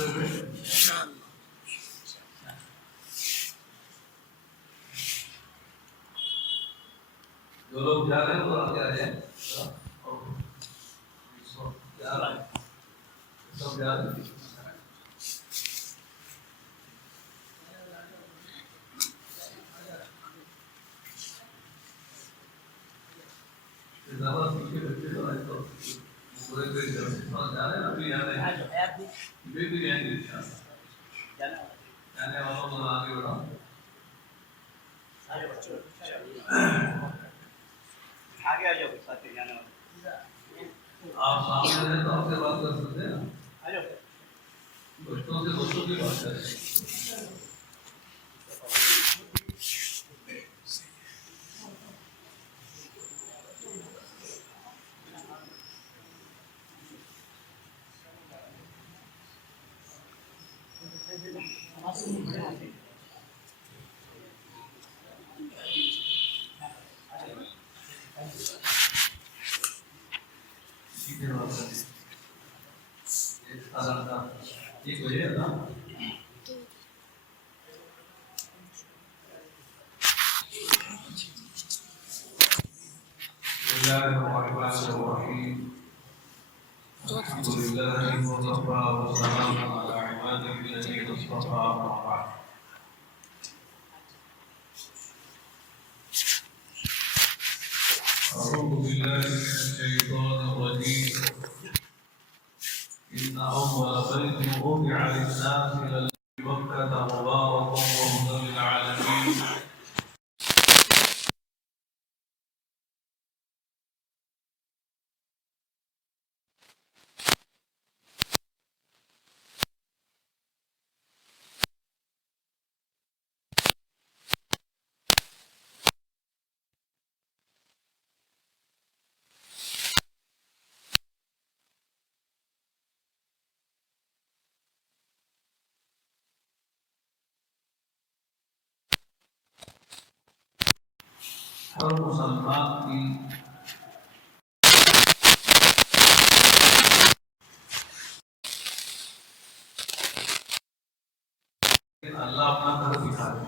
جو لوگ جا رہے ہیں وہ آگے آ جائیں. سب جا رہے ہیں. آپ سامنے رہے تو آپ سے بات کر سکتے ہیں نا. بچوں سے بچوں کی بات کریں. ایک وجہ نا الحمد لله وكفى وسلام على عباده الذين اصطفى أما بعد. أعوذ بالله من الشيطان الرجيم. إن أول بيت وضع للناس للذي ببكة مبارك وهدى للعالمين. ہر مسلمان کی اللہ اپنا گھر دکھا دے.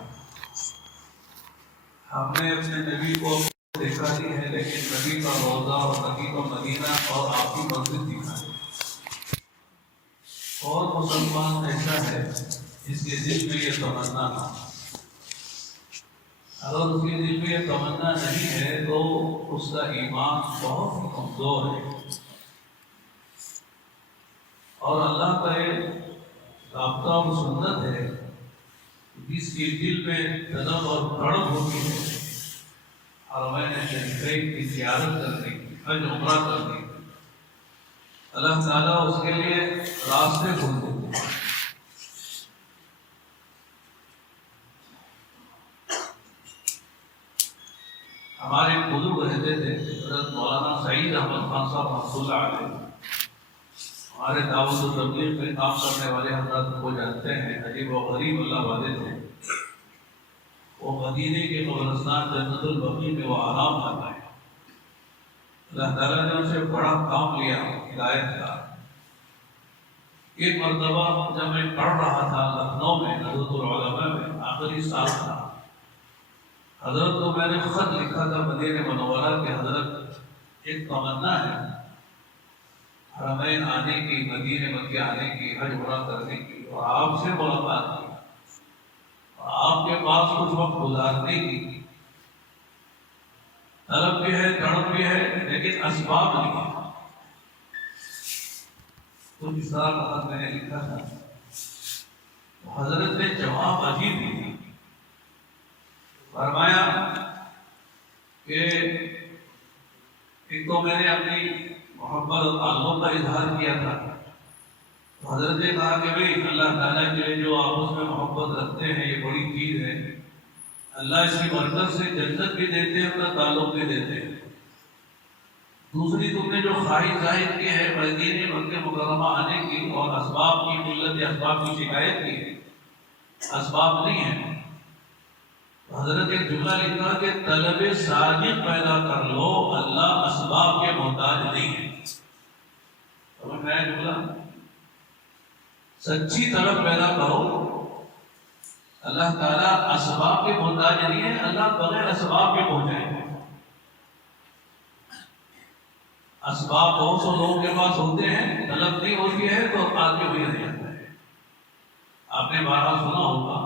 ہم نے اپنے نبی کو دیکھا ہی ہے لیکن نبی کا روضہ اور نبی کا مدینہ اور آپ کی مسجد دکھا دے. اور مسلمان ایسا ہے جس کے دل میں یہ تمنا نہ. اگر اس کے دل میں یہ تمنا نہیں ہے تو اس کا ایمان بہت ہی کمزور ہے. اور اللہ کا ایک رابطہ اور سنت ہے جس کے دل میں طلب اور تڑپ ہوتی ہے اور میں نے شریفین کی زیارت کرنے کی حج عمرہ کرنے کی اللہ تعالیٰ اس کے لیے راستے کھول دیتے ہیں. ہمارے بزرگ رہتے تھے حضرت مولانا سعید احمد خان صاحب رحمۃ اللہ علیہ. ہمارے دعوت و تبلیغ میں کام کرنے والے حضرات کو جانتے ہیں. عجیب و غریب اللہ والے تھے. وہ مدینے کے قبرستان جنت البقیع میں وہ آرام فرمائے. اللہ تعالیٰ نے ان سے بڑا کام لیا ہدایت کا. ایک مرتبہ جب میں پڑھ رہا تھا لکھنؤ میں ندوۃ العلماء میں آخری سال تھا. حضرت کو میں نے خط لکھا تھا مدینہ منورہ کے حضرت ایک تمنا ہے حرمین آنے کی, مدینہ مکہ آنے کی, حج عمرہ کرنے کی اور آپ سے ملاقات کی اور آپ کے پاس کچھ وقت گزارنے کی. طلب بھی ہے, تڑپ بھی ہے, لیکن اسباب نہیں ہے. کچھ اس طرح کا خط میں نے لکھا تھا. حضرت نے جواب عجیب دی. فرمایا کہ ایک تو میں نے اپنی محبت اور تعلق کا اظہار کیا تھا. حضرت نے کہا کہ بھئی اللہ تعالیٰ کے لیے جو آپس میں محبت رکھتے ہیں یہ بڑی چیز ہے. اللہ اس کی برکت سے جنت بھی دیتے ہیں, اپنا تعلق بھی دیتے ہیں. دوسری تم نے جو خواہش ظاہر کی ہے مدینہ مکہ مکرمہ آنے کی اور اسباب کی قلت یا اسباب کی شکایت کی, اسباب نہیں ہیں. حضرت ایک جملہ لکھا کہ طلب صادق پیدا کر لو, اللہ اسباب کے محتاج نہیں ہے. سمجھ میں آیا جملہ؟ سچی طلب پیدا کرو. اللہ تعالیٰ اسباب کے محتاج نہیں ہے، اللہ بغیر اسباب کے پہنچائے. اسباب بہت سے لوگوں کے پاس ہوتے ہیں، طلب نہیں ہوتی ہے تو آدمی وہی رہ جاتا ہے. آپ نے بارہا سنا ہوگا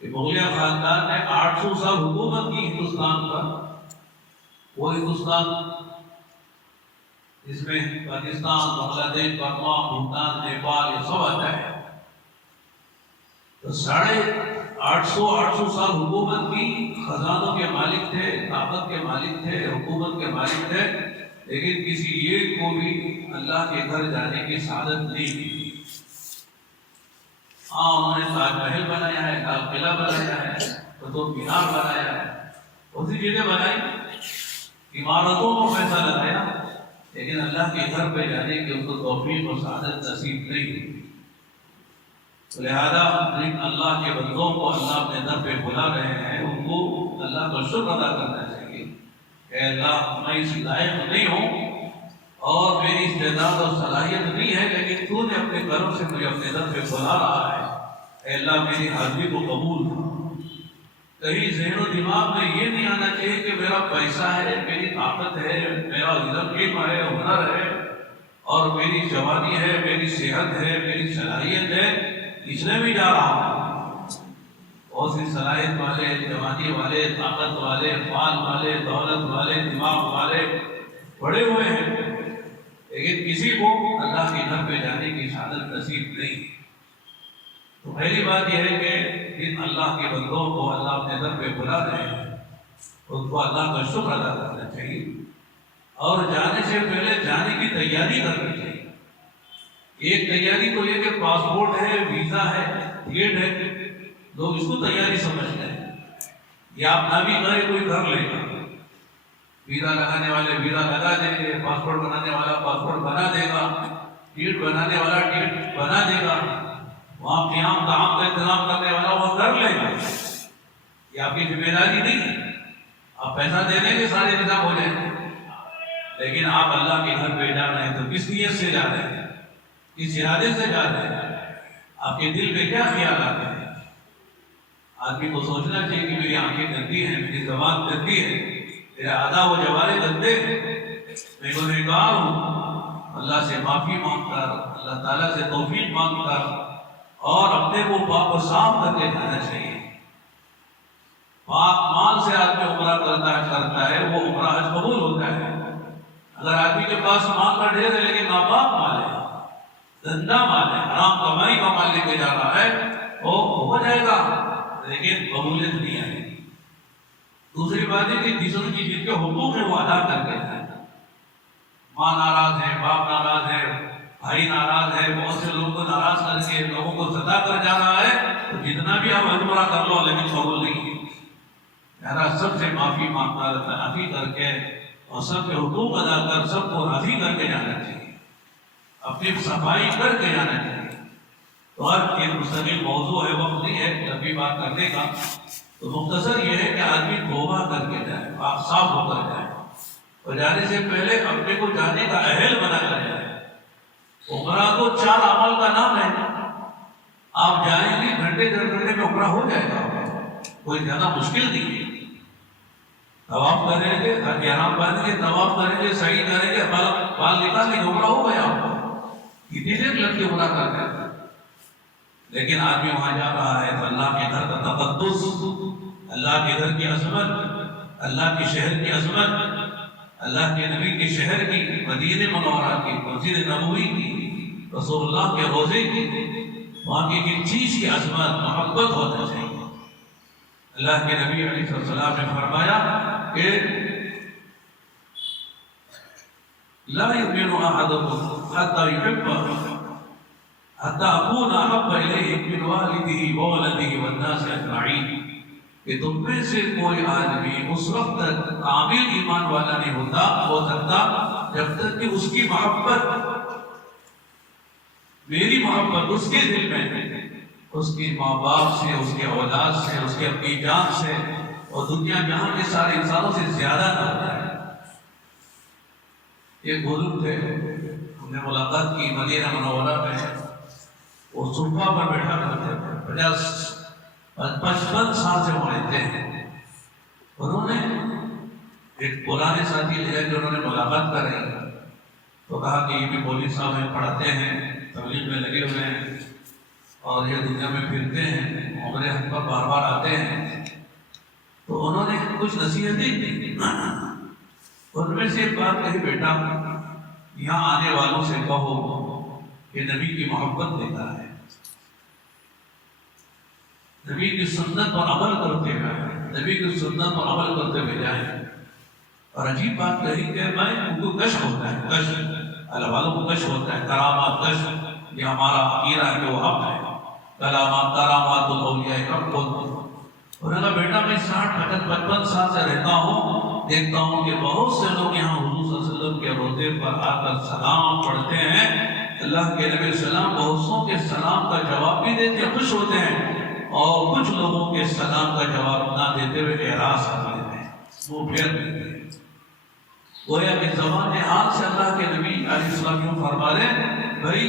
کہ مغلیہ خاندان نے 800 سال حکومت کی ہندوستان پر. وہ ہندوستان جس میں پاکستان، بنگلہ دیش، برما، بھوٹان، نیپال یہ سب آتا ہے. تو 850 سال حکومت کی، خزانوں کے مالک تھے، طاقت کے مالک تھے، حکومت کے مالک تھے، لیکن کسی ایک کو بھی اللہ کے گھر جانے کی سعادت نہیں دی. ہاں انہوں نے تاج محل بنایا ہے، لال قلعہ بنایا ہے، قطب مینار بنایا ہے، بہت سی چیزیں بنائی، عمارتوں کو پیسہ لگایا، لیکن اللہ کے گھر پہ جانے کی ان کو توفیق اور سعادت نصیب نہیں ہوئی. لہذا اللہ کے بندوں کو اللہ اپنے در پہ بلا رہے ہیں، ان کو اللہ کا شکر ادا کرنا چاہیے کہ اللہ میں اس لائق نہیں ہوں اور میری استعداد اور صلاحیت نہیں ہے، لیکن تو نے اپنے کرم سے مجھے اپنے در پہ بلا رہا ہے. اے اللہ میری حاضری کو قبول کر. کہیں ذہن و دماغ میں یہ نہیں آنا چاہیے کہ میرا پیسہ ہے، میری طاقت ہے، میرا علم ہے، ہنر ہے، اور میری جوانی ہے، میری صحت ہے، میری صلاحیت ہے، اس میں بھی جا رہا ہوں. بہت سی صلاحیت والے، جوانی والے، طاقت والے، مال والے، دولت والے، دماغ والے بڑے ہوئے ہیں، لیکن کسی کو اللہ کے گھر پہ جانے کی سعادت نصیب نہیں. تو پہلی بات یہ ہے کہ جن اللہ کے بندوں کو اللہ اپنے در پہ بلا رہے ہیں ان کو اللہ کا شکر ادا کرنا چاہیے، اور جانے سے پہلے جانے کی تیاری کرنی چاہیے. ایک تیاری تو یہ کہ پاسپورٹ ہے، ویزا ہے، ٹکٹ ہے، لوگ اس کو تیاری سمجھتے ہیں. یا آپ نہ بھی گئے کوئی گھر لے گا، ویزا لگانے والے ویزا لگا دیں گے، پاسپورٹ بنانے والا پاسپورٹ بنا دے گا، ٹکٹ بنانے والا ٹکٹ بنا دے گا، وہاں قیام طعام کا انتظام کرنے والا وہ کر لے گا. یہ آپ کی ذمہ داری نہیں ہے. آپ پیسہ دے دیں گے سارے انتظام ہو جائیں گے، لیکن آپ اللہ کے گھر پہ جا رہے ہیں تو کس نیت سے جا رہے ہیں، کس ارادے سے جا رہے ہیں، آپ کے دل میں کیا خیال آتے ہیں. آدمی کو سوچنا چاہیے کہ میری آنکھیں گندی ہیں، میری زبان گندی ہے، میرا اعضاء و جوارح گندے ہیں، میں گنہگار ہوں. اللہ سے معافی مانگ کر، اللہ تعالیٰ سے توفیق مانگ کر اور اپنے کو پاک و صاف کر کے جانا چاہیے. پاک مال سے آدمی عمرہ کرتا ہے وہ عمرہ حج قبول ہوتا ہے. اگر آدمی کے پاس مال کا ڈھیر ہے لیکن ناپاک مال ہے، گندا مال ہے، حرام کمائی کا مال لے کے جا رہا ہے، وہ ہو جائے گا لیکن قبولیت نہیں آئے گی. دوسری بات ہے کہ جن کے حقوق ہیں وہ ادا کر کے جائیں. ماں ناراض ہے، باپ ناراض ہے، بھائی ناراض ہے، بہت سے لوگوں کو ناراض کر کے لوگوں کو ستا کر جا رہا ہے، تو جتنا بھی آپ عمرہ کر لو لیکن قبول نہیں ہے. لہٰذا سب سے معافی مانگنا، تنافی کر کے اور سب کے حقوق ادا کر سب کو راضی کر کے جانا چاہیے، اپنی صفائی کر کے جانا چاہیے. تو ہر ایک مستقل موضوع ہے، وقت نہیں ہے لمبی بات کرنے کا. تو مختصر یہ ہے کہ آدمی توبہ کر کے جائے، پاک صاف ہو کر جائے، اور جانے سے پہلے اپنے کو جانے کا اہل بنا کر جائے. عمرہ تو 4 عمل کا نام ہے. آپ جائیں گے گھنٹے 10 گھنٹے میں عمرہ ہو جائے گا، کوئی زیادہ مشکل نہیں ہے. طواف کریں گے، احرام باندھ کے طواف کریں گے، سعی کریں گے، بال نکال کے عمرہ ہو گیا. کتنی دیر لگتی عمرہ کرنے میں. لیکن آدمی وہاں جا رہا ہے تو اللہ کے گھر کا تقدس، اللہ کے گھر کی عظمت، اللہ کے شہر کی عظمت، اللہ کے نبی کے شہر کی، مدینہ منورہ کی، مسجد نبوی کی، رسول اللہ کے روزے کی، وہاں کی کسی چیز کی عظمت محبت ہونا چاہیے. اللہ کے نبی علیہ السلام نے فرمایا کہ لا يؤمن احدكم حتى يحب حتى اكون احب اليه من والده وولده والناس اجمعين. کہ تم میں سے کوئی آدمی اس وقت تک کامل ایمان والا نہیں ہو سکتا جب تک کہ اس کی محبت، میری محبت اس کے دل میں ہے، اس کی ماں باپ سے، اس کے اولاد سے، اس کے اپنی جان سے اور دنیا جہاں کے سارے انسانوں سے زیادہ نہ ہوتا ہے. ایک بزرگ تھے، ہم نے ملاقات کی مدینہ منورہ میں. وہ صوفہ پر بیٹھا کرتے تھے، 55 سال سے وہ رہتے ہیں۔ انہوں نے ایک پرانے ساتھی لے کہ انہوں نے ملاقات کر رہی تو کہا کہ یہ بھی مولوی صاحب ہیں، پڑھاتے ہیں، تبلیغ میں لگے ہوئے ہیں اور یہ دنیا میں پھرتے ہیں، عمرے حج پر بار بار آتے ہیں۔ تو انہوں نے کچھ نصیحتیں دی، ان میں سے ایک بات کہی، بیٹا یہاں آنے والوں سے کہو کہ نبی کی محبت دیتا ہے، نبی کی سنت پر عمل کرتے ہوئے، نبی کی سنت پر عمل کرتے ہوئے جائیں۔ اور عجیب بات کہی کہ میں ان کو کشف ہوتا ہے، کشف اللہ والوں کو کشف ہوتا ہے، کرامات کشف، یہ ہمارا عقیدہ ہے کہ وہ حق ہے، کرامات الاولیاء حق ہوتی۔ اور کہا بیٹا میں 60-55 سال سے رہتا ہوں، دیکھتا ہوں کہ بہت سے لوگ یہاں حضور صلی اللہ علیہ وسلم کے روضے پر آ کر سلام پڑھتے ہیں، اللہ کے نبی السلام بہت سوں کے سلام کا جواب بھی دیتے ہیں، خوش ہوتے ہیں، اور کچھ لوگوں کے سلام کا جواب نہ دیتے ہوئے اعراض کر لیتے ہیں، وہ پھر دیتے ہیں۔ گویا کہ زمان حال سے اللہ کے نبی علیہ السلام یوں فرما رہے، بھائی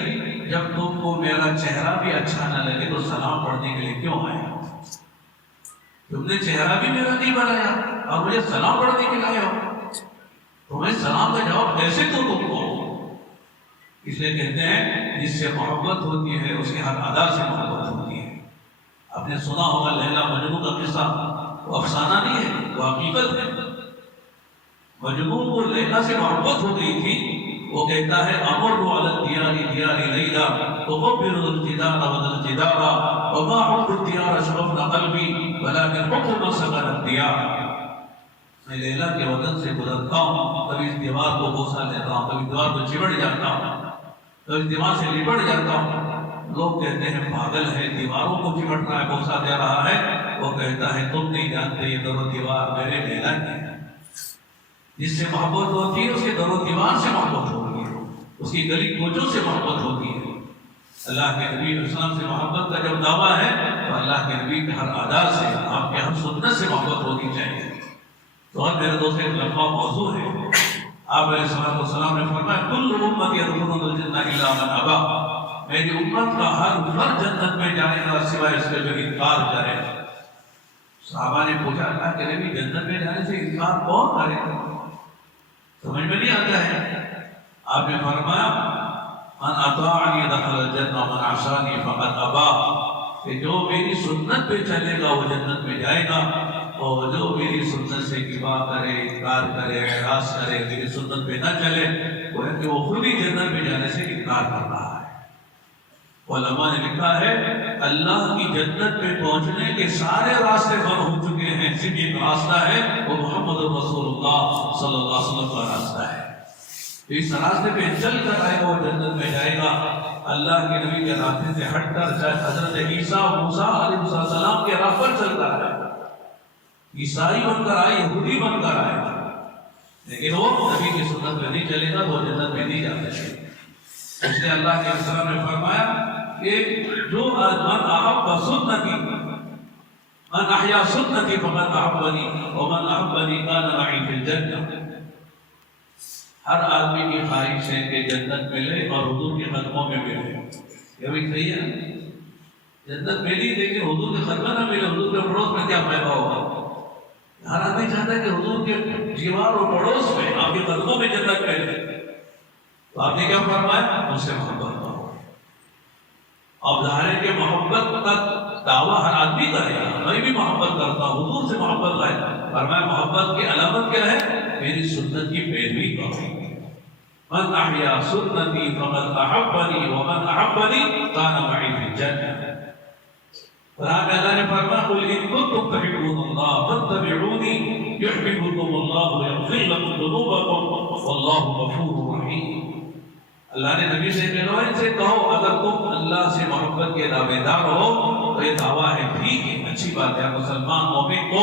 جب تم کو میرا چہرہ بھی اچھا نہ لگے تو سلام پڑھنے کے لیے کیوں آئے؟ تم نے چہرہ بھی میرا نہیں بنایا اور مجھے سلام پڑھنے کے لیے آئے ہو، تمہیں سلام کا جواب کیسے تو تم کو؟ اس لیے کہتے ہیں جس سے محبت ہوتی ہے اس کے ہر ادا سے محبت ہوتی ہے۔ آپ نے سنا ہوگا لیلا مجنون کا قصہ، وہ افسانہ نہیں ہے، وہ حقیقت ہے۔ مجنون کو لیلا سے محبت ہو گئی تھی، وہ کہتا ہے امر علی الدیار دیار لیلا تغبر الجدار والجدار وما حب الدیار شغفنا قلبی ولكن حب من سكن الدیار۔ میں لیلا کے وطن سے گزرتا ہوں، کبھی اس دیوار کو بوسہ لیتا ہوں، کبھی دیوار کو چمٹ جاتا ہوں، کبھی دیوار سے لپٹ جاتا ہوں۔ لوگ کہتے ہیں پاگل ہے، دیواروں کو چمٹ رہا ہے، بوسہ دے رہا ہے۔ وہ کہتا ہے تم نہیں جانتے یہ در و دیوار میرے لیلا کی ہے۔ جس سے محبت ہوتی ہے اس کے در و دیوار سے محبت ہوتی ہے، اس کی گلی کوچوں سے محبت ہوتی ہے۔ اللہ کے نبی اسلام سے محبت کا جب دعویٰ ہے تو اللہ کے نبی کے ہر ادا سے، آپ کے ہر سنت سے محبت ہونی چاہیے۔ تو اور میرے دوست ایک لمبا موضوع ہے، آپ علیہ السلام نے فرمایا کل امت یدخلون الجنہ الا من ابا، میری امت کا ہر فرد جنت میں جائے گا سوائے اس کے جو انکار کرے۔ صحابہ نے پوچھا اللہ کے نبی جنت میں جانے سے انکار کون کرے گا؟ سمجھ میں نہیں آتا ہے۔ آپ نے فرمایا من اطاعنی دخل الجنہ ومن عصانی فقد ابا، کہ جو میری سنت پہ چلے گا وہ جنت میں جائے گا، اور جو میری سنت سے اتباع کرے، انکار کرے، اعراض کرے، میری سنت پہ نہ چلے، وہ ہے کہ وہ خود ہی جنت میں جانے سے انکار کر رہا ہے۔ علماء نے لکھا ہے اللہ کی جنت پہ پہنچنے کے سارے راستے بند ہو چکے ہیں، صرف ایک راستہ ہے، وہ محمد رسول اللہ صلی اللہ علیہ وسلم کا راستہ ہے۔ اس راستے پہ چل کر آئے گا وہ جنت میں جائے گا۔ اللہ کے نبی کے راستے سے ہٹ کر چاہے حضرت عیسیٰ و موسیٰ علیہ السلام کے راہ پر چل کر آئے، عیسائی بن کر آئے، یہودی بن کر آئے، لیکن وہ نبی کی سنت میں نہیں چلے گا تو وہ جنت میں نہیں جا سکے۔ اس لیے اللہ کے رسول نے فرمایا کہ جو من احب سنتی من احیا سنتی فقد احبنی ومن احبنی کان معی فی الجنہ۔ ہر آدمی کی خواہش ہے کہ جنت ملے اور حضور کے قدموں میں ملے، یہ بھی صحیح ہے، جنت ملی لیکن حضور کے قدموں نہ ملے، حضور کے پڑوس میں کیا فائدہ ہوگا؟ ہر آدمی چاہتا ہے کہ حضور کے جیوار اور پڑوس میں، آپ کے قدموں میں جنت ملے۔ تو آپ نے کیا فرمایا؟ مجھ سے محبت کرو۔ اب ظاہر ہے کہ محبت کا دعویٰ ہر آدمی کرے گا، میں بھی محبت کرتا ہوں، حضور سے محبت لائے، فرمایا محبت کی علامت کیا ہے؟ میری سنت کی پیروی کرو۔ من احیا سنتی فقد احبنی ومن احبنی کان معی فی الجنہ۔ قرآن میں اللہ نے فرمایا قل ان کنتم تحبون اللہ فاتبعونی یحببکم اللہ ویغفر لکم ذنوبکم واللہ غفور رحیم۔ اللہ نے نبی سے کہا ان سے کہو اگر تم اللہ سے محبت کے دعوے دار ہو تو یہ دعویٰ ہے، ٹھیک ہے، اچھی بات ہے، مسلمان مومن کو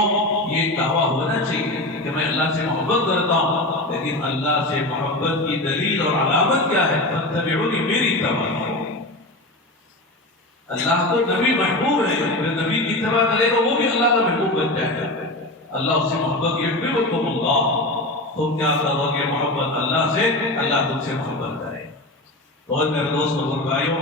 یہ دعویٰ ہونا چاہیے کہ میں اللہ سے محبت کرتا ہوں، لیکن اللہ سے محبت کی دلیل اور علامت کیا ہے؟ فاتبعونی، میری اتباع کرو۔ اللہ کو نبی محبوب ہے، جو نبی کی اتباع کرے گا وہ بھی اللہ کا محبوب بن جائے گا۔ اللہ اس سے محبت یحببکم اللہ، تم کیا کرو گے محبت اللہ سے، اللہ تم سے محبت کرے۔ اور میرے دوست اور بھائیوں،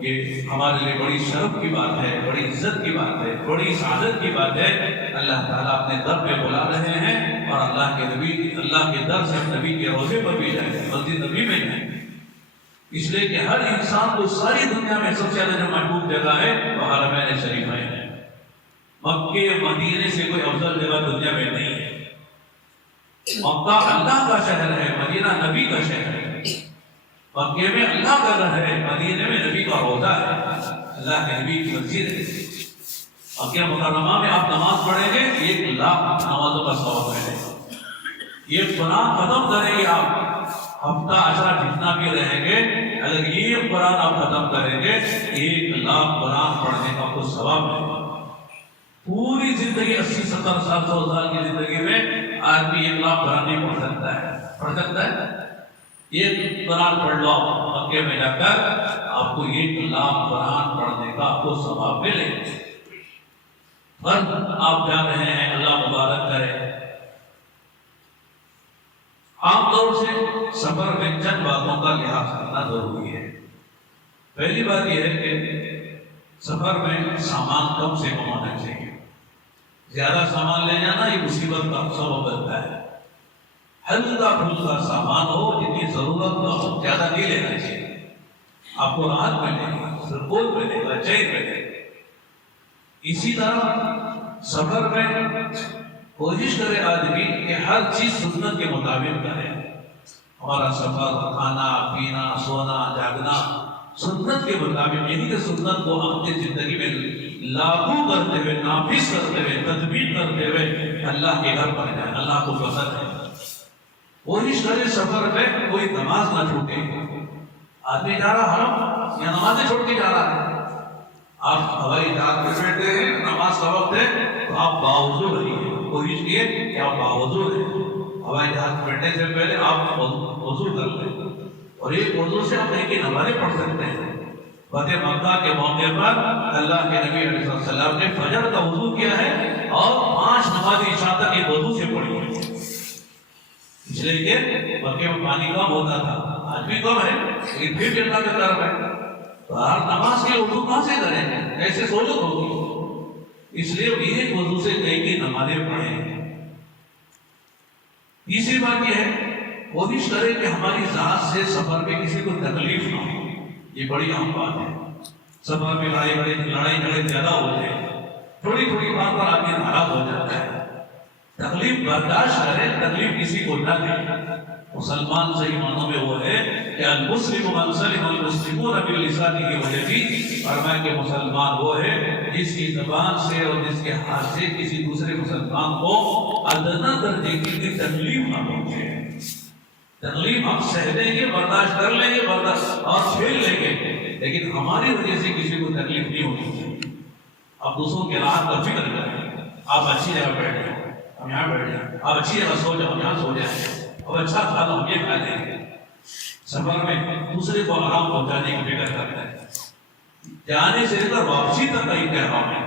یہ ہمارے لیے بڑی شرف کی بات ہے، بڑی عزت کی بات ہے، بڑی سعادت کی بات ہے۔ اللہ تعالیٰ اپنے در پہ بلا رہے ہیں اور اللہ کے نبی، اللہ کے در سے نبی کے روضے پر بھی جائیں، مسجد نبی میں جائیں، اس لیے کہ ہر انسان کو ساری دنیا میں سب سے زیادہ جو محبوب جگہ ہے وہ حرمین شریفین ہے۔ مکے مدینے سے کوئی افضل جگہ دنیا میں نہیں ہے۔ مکہ اللہ کا شہر ہے، مدینہ نبی کا شہر ہے۔ مکے میں اللہ کا گھر ہے، مدینے میں نبی کا روضہ ہے، اللہ کے نبی کی مسجد ہے۔ مکہ مکرمہ میں آپ نماز پڑھیں گے 1,00,000 نمازوں کا ثواب ملے گا۔ یہ قرآن ختم کریں گے آپ، ہفتہ عشرہ جتنا بھی رہیں گے، اگر یہ قرآن آپ ختم کریں گے 1,00,000 قرآن پڑھنے کا آپ کو ثواب ملے گا۔ پوری زندگی 80 70 سال 100 سال کی زندگی میں آدمی 1,00,000 قرآن نہیں پڑھ سکتا ہے، پڑھ سکتا ہے؟ ایک قرآن پڑھ لو مکے میں جا کر، آپ کو 1,00,000 قرآن پڑھنے کا آپ کو ثواب ملے گا۔ فرض آپ جا رہے ہیں، اللہ مبارک کرے۔ عام طور سے سفر میں چند باتوں کا لحاظ کرنا ضروری ہے۔ پہلی بات یہ ہے کہ سفر میں سامان کم سے کم ہونا چاہیے۔ زیادہ سامان لے جانا یہ مصیبت کا سبب بنتا ہے۔ ہلکا پھلکا سامان ہو، جتنی ضرورت ہو، زیادہ نہیں لینا چاہیے۔ آپ کو راحت ملے گی، سکون ملے گا، چین ملے گا۔ اسی طرح سفر میں کوشش کرے آدمی کہ ہر چیز سنت کے مطابق کرے۔ ہمارا سفر، کھانا پینا سونا جاگنا سنت کے مطابق، یعنی کہ سنت کو اپنی زندگی میں لاگو کرتے ہوئے، نافذ کرتے ہوئے، تطبیق کرتے ہوئے اللہ کے گھر پر جائے، اللہ کو پسند ہے۔ کوشش کرے سفر میں کوئی نماز نہ چھوٹے۔ آدمی جا رہا حرم یا نمازیں چھوڑ کے جا رہا ہے، آپ ہوائی جہاز میں بیٹھے ہیں، نماز کا وقت ہے تو آپ باوضو رہیے۔ کوشش کیے کہ آپ باوضو رہیں، ہوائی جہاز بیٹھنے سے پہلے آپ وضو کر لیں، اور ایک وضو سے آپ ایک ہی نمازیں پڑھ سکتے ہیں۔ فتح مکہ کے موقع پر اللہ کے نبی علیہ السلام نے فجر کا وضو کیا ہے اور 5 نماز عشاء تک ایک وضو سے پڑھی ہے، اس لیے کہ مکے میں پانی کم ہوتا تھا، آج بھی کم ہے لیکن پھر اللہ کا کرم ہے۔ تو ہر نماز کے وضو کہاں سے کریں؟ ایسے سہولت ہوگی، اس لیے ایک وضو سے کئی کی نمازیں پڑھیں۔ تیسری بات یہ ہے، کوشش کرے کہ ہماری ذات سے سفر میں کسی کو تکلیف نہ ہو، یہ بڑی اہم بات ہے۔ سفر میں لڑائی جھگڑے زیادہ ہوتے ہیں، تھوڑی تھوڑی بات پر آدمی ناراض ہو جاتا ہے۔ تکلیف برداشت کرے، تکلیف کسی کو نہ دے۔ مسلمان صحیح معنوں میں وہ ہے کہ المسلم من سلم المسلمون بلسانہ ویدہ، فرمایا کہ مسلمان وہ ہے جس کی زبان سے اور جس کے ہاتھ سے کسی دوسرے مسلمان کو ادنا درجے کی تکلیف نہ پہنچے۔ تکلیف ہم سہ لیں گے، برداشت کر لیں گے، برداشت اور جھیل لیں گے، لیکن ہماری وجہ سے کسی کو تکلیف نہیں ہونی چاہیے۔ آپ دوسروں کے راحت کا فکر کریں، آپ اچھی جگہ بیٹھ جائیں، ہم یہاں بیٹھ جائیں، آپ اچھی جگہ سو جاؤ، ہم یہاں سو جائیں، اور اچھا کھانا ہم یہ کھا لیں گے۔ سفر میں دوسرے کو آرام پہنچانے کی فکر کرتے ہیں، جانے سے لے کر واپسی تک کا احترام ہے۔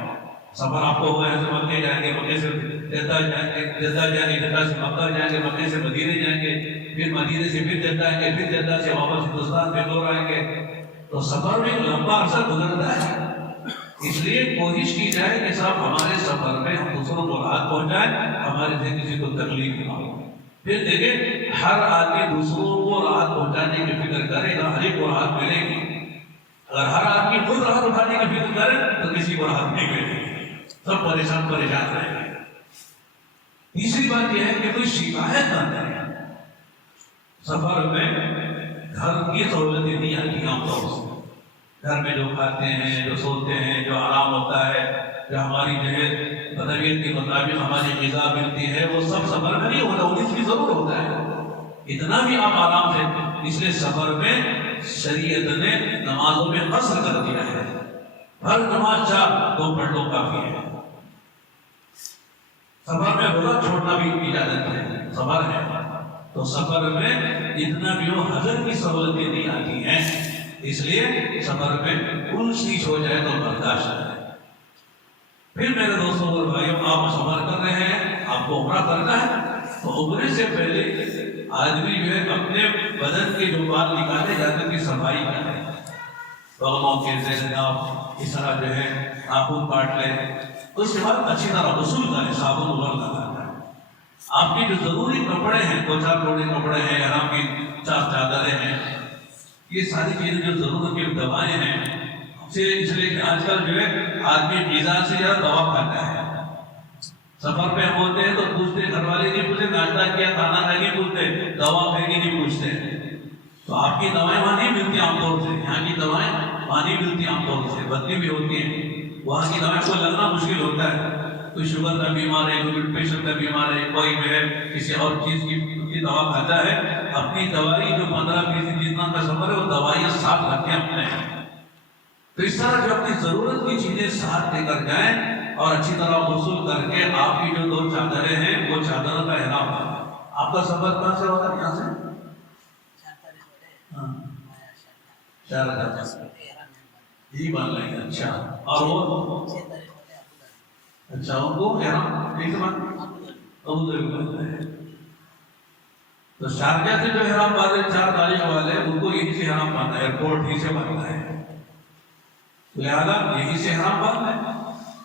سفر آپ کو ہوا ہے تو مکے جائیں گے، مکے سے جدہ جائیں گے، جدہ جائیں گے، جدہ سے مکہ جائیں گے، مکے سے مدینے جائیں گے، پھر مدینے سے پھر جدہ آئیں گے، پھر جدہ سے واپس ہندوستان پھر دور آئیں گے۔ تو سفر میں ایک لمبا عرصہ گزرتا ہے، اس لیے کوشش کی جائے کہ صاحب ہمارے سفر میں ہم دوسروں کو راحت پہنچائیں، ہمارے سے کسی کو تکلیف نہ ہو۔ پھر دیکھیں ہر آدمی دوسروں کو راحت پہنچانے کی فکر کرے گا، ہر ایک کو راحت ملے گی۔ اگر ہر آدمی خود راحت اٹھانے کی فکر کرے تو کسی کو راحت نہیں ملے گی، سب پریشان رہیں گے۔ تیسری بات یہ ہے کہ کوئی شکایت نہ کرے۔ سفر میں گھر کی سہولتیں نہیں آتی عام طور سے، گھر میں جو کھاتے ہیں، جو سوتے ہیں، جو آرام ہوتا ہے، جو ہماری طبیعت کے مطابق ہماری غذا ملتی ہے، وہ سب سفر میں نہیں ہوتا، وہ اس کی ضرور ہوتا ہے۔ اتنا بھی آپ آرام سے، اس لیے سفر میں شریعت نے نمازوں میں قصر کر دیا ہے، ہر نماز 2 پڑھ لو کافی ہے۔ سفر میں روزہ چھوڑنا بھی اجازت ہے، سفر ہے تو سفر میں اتنا بھی ہو حضر کی سہولتیں نہیں آتی ہیں، اس لیے سفر میں انچ ہو جائے تو برداشت ہے۔ پھر میرے دوستوں اور بھائیوں، آپ سفر کر رہے ہیں، آپ کو عمرہ کرنا ہے تو عمرے سے پہلے آدمی جو ہے اپنے بدن کے جو بال نکالے جاتے ہیں کی صفائی کرے۔ بغلوں کے ذہن آپ اس طرح جو ہے ناخن کاٹ لیں. اس کے بعد اچھی طرح غسل کریں، صابن ابل لگانا ہے. آپ کے جو ضروری کپڑے ہیں، 2-4 جوڑے کپڑے ہیں، احرام کی 4 چادریں ہیں، یہ ساری چیزیں جو ضرورت کی دوائیں ہیں، اس لیے کہ آج کل جو ہے آدمی غذا سے زیادہ دوا کھاتا ہے. سفر پہ ہم ہوتے ہیں تو پوچھتے، گھر والے نہیں پوچھتے ناشتہ کیا، کھانا کھا نہیں پوچھتے، دوا پھینکی نہیں پوچھتے. تو آپ کی دوائیں وہاں نہیں ملتی عام طور سے، یہاں کی دوائیں وہاں نہیں ملتی عام طور سے، بدلی بھی ہوتی ہیں. وہاں کی دوائیں کو لگنا مشکل ہوتا ہے. کوئی شوگر کا بیمار ہے، کوئی بلڈ پریشر کا بیمار ہے، کوئی جو ہے کسی اور چیز کی دوا کھاتا ہے. اپنی دوائی جو 15-20 جتنا کا سفر ہے وہ دوائیاں ساتھ رکھیں اپنے. تو اس طرح جو اپنی ضرورت کی چیزیں ساتھ لے کر جائیں اور اچھی طرح غسل کر کے آپ کی جو 2 چادریں ہیں وہ چادروں کا احرام ہے. آپ کا سفر کہاں سے ہوگا؟ یہاں سے جی بن لیں گے. اچھا، اور وہ اچھا ان کو احرام نہیں سمجھ ابوظہبی بنتا ہے. تو شارجہ سے جو احرام باندھے 4 تاریخ والے ان کو یہی سے احرام باندھنا ہے، ایئرپورٹ ہی سے باندھنا ہے. لہذا یہی سے احرام باندھنا ہے.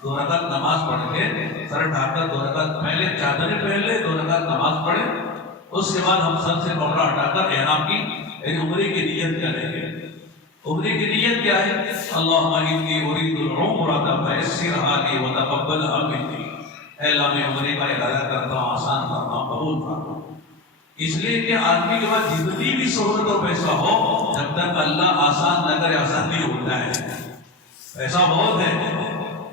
2 رکعت نماز پڑھ کے سر ڈھانپ کر 2 رکعت پہلے چادریں پہن لے، 2 رکعت نماز پڑھے. اس کے بعد ہم سر سے کپڑا ہٹا کر احرام کی یعنی عمرے کی نیت کریں گے. عمرے کی نیت کیا ہے؟ اللہم انی ارید العمرۃ فیسرھا لی وتقبلھا منی. اے اللہ میں عمرے کا ارادہ کرتا ہوں، آسان فرما، قبول فرما. اس لیے کہ آدمی کے پاس جتنی بھی سہولت اور پیسہ ہو، جب تک اللہ آسان نہ کرے آسان نہیں ہوتا ہے. پیسہ بہت ہے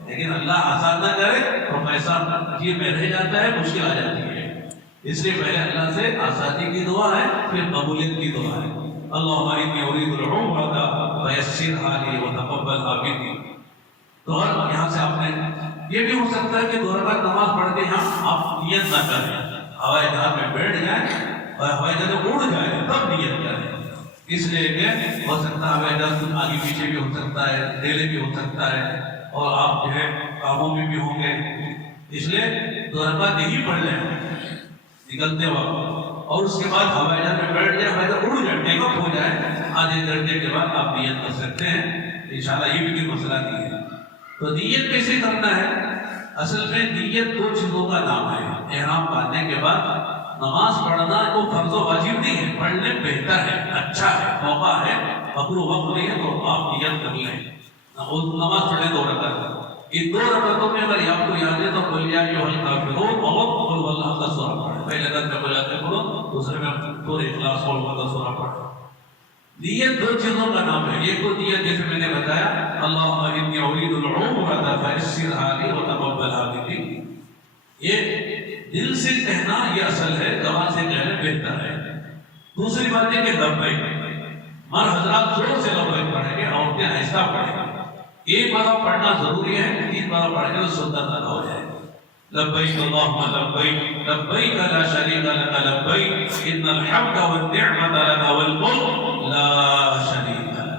لیکن اللہ آسان نہ کرے تو پیسہ جیب میں رہ جاتا ہے، مشکل آ جاتی ہے. اس لیے پہلے اللہ سے آسانی کی دعا ہے، پھر قبولیت کی دعا ہے. اللہم انی ارید العمرۃ فیسرھا لی وتقبلھا منی. تو یہاں سے آپ نے یہ بھی ہو سکتا ہے کہ 2 رکعت نماز پڑھ کے یہاں آپ نیت نہ کریں، ہوائی جہاز میں بیٹھ جائیں اور ہوائی جہاز اڑ جائے تب نیت کریں. اس لیے کہ ہو سکتا ہے ہوائی جہاز کچھ آگے پیچھے بھی ہو سکتا ہے، ڈیلے بھی ہو سکتا ہے، اور آپ جو ہے کاموں میں بھی ہوں گے. اس لیے 2 رکعت یہی پڑھ لیں نکلتے وقت، اور اس کے بعد ہوائی جہاز میں بیٹھ جائے، ہوائی جہاز اڑ جائے، ٹیک آف ہو جائے، آدھے گھنٹے کے بعد آپ نیت کر سکتے ہیں. انشاءاللہ یہ بھی کوئی مسئلہ نہیں ہے. تو نیت کیسے کرنا ہے؟ اصل میں نیت 2 چیزوں کا نام ہے. احرام باندھنے کے بعد نماز پڑھنا کو فرض و واجب نہیں ہے، پڑھنے بہتر ہے، اچھا ہے، موقع ہے، مکروہ وقت نہیں ہے تو آپ نیت کر لیں. نماز پڑھیں 2 رکعت. ان 2 رکعتوں میں اگر آپ کو یاد ہے تو قل یا ایھا الکافرون اور قل هو اللہ کا سورہ پڑھیں. پہلے رکعت میں قل یا الکافرون، دوسرے میں سورہ اخلاص قل هو اللہ سورہ پڑھیں. نیت 2 چیزوں کا نام ہے. ایک تو نیت جیسے میں نے بتایا، اللہم انی ارید العمرۃ فیسرھا لی وتقبلھا منی. یہ دل سے کہنا یہ اصل ہے، زبان سے کہنا بہتر ہے. دوسری بات یہ کہ لبیک، مرد حضرات زور سے لبیک پڑھیں گے، عورتیں آہستہ پڑھیں گے. ایک بار پڑھنا ضروری ہے، 3 بار پڑھیں گے تو سنت ادا ہو جائے. لبیک اللہم لبیک لبیک لا شریک لک لبیک ان الحمد والنعمت لک والملک لا شریک لک.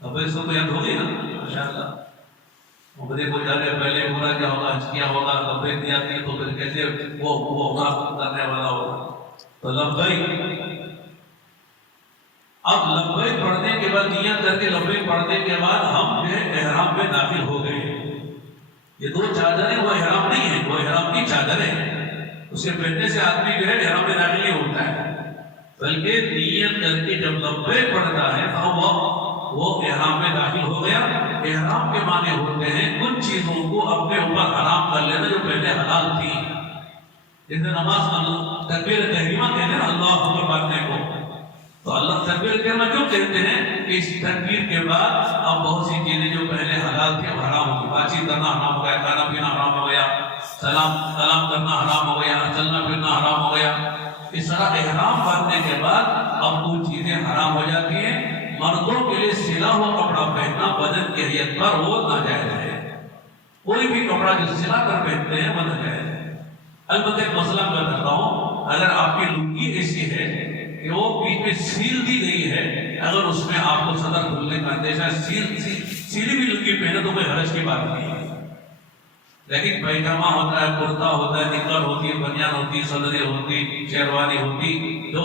لبیک سب کو یاد ہوگی نا ماشاءاللہ. عمرے کو جانے پہلے عمرہ کیا ہوگا، حج کیا ہوگا، لبیک نہیں آتی تو پھر کیسے وہ عمرہ کرنے والا ہوگا. تو لبیک. اب لبیک پڑھنے کے بعد نیت کر کے لبیک پڑھنے کے بعد ہم جو ہے احرام میں داخل ہو گئے. یہ 2 چادریں وہ احرام نہیں ہے، وہ احرام کی چادریں ہیں. اسے پہننے سے آدمی جو ہے احرام میں داخل نہیں ہوتا ہے، بلکہ نیت کر کے جب لبیک پڑھتا ہے تو وہ احرام میں داخل ہو گیا. احرام کے معنی ہوتے ہیں کچھ چیزوں کو اپنے اوپر حرام کر لینا جو پہلے حلال تھی. جیسے نماز تکبیر تحریمہ کہتے ہیں اللہ اکبر پڑھنے کو. تو اللہ تکبیر تحریمہ کیوں کہتے ہیں کہ اس تکبیر کے بعد اب بہت سی چیزیں جو پہلے حلال تھی اب حرام ہو گئی. بات چیت کرنا حرام ہو گیا، کھانا پینا حرام ہو گیا، سلام کرنا حرام ہو گیا، چلنا پھرنا حرام ہو گیا. اس طرح احرام باندھنے کے بعد اب کچھ چیزیں حرام ہو جاتی ہیں. مردوں کے لیے سلا ہوا کپڑا پہننا بدن کی حیت پر وہ ناجائز ہے. کوئی بھی کپڑا جو سلا کر پہنتے ہیں وہ ناجائز ہے. البتہ ایک مسئلہ میں بتاتا ہوں، اگر آپ کی لنگی ایسی ہے کہ وہ بیچ میں سیل دی گئی ہے، اگر اس میں آپ کو صدر کھلنے کا اندیشہ ہے، سیلی بھی لنگی پہنے تو کوئی حرج کی بات نہیں ہے. لیکن پیجامہ ہوتا ہے، کرتا ہوتا ہے، نکر ہوتی ہے، بنیان ہوتی ہے، صدریں ہوتی، شیروانی ہوتی، جو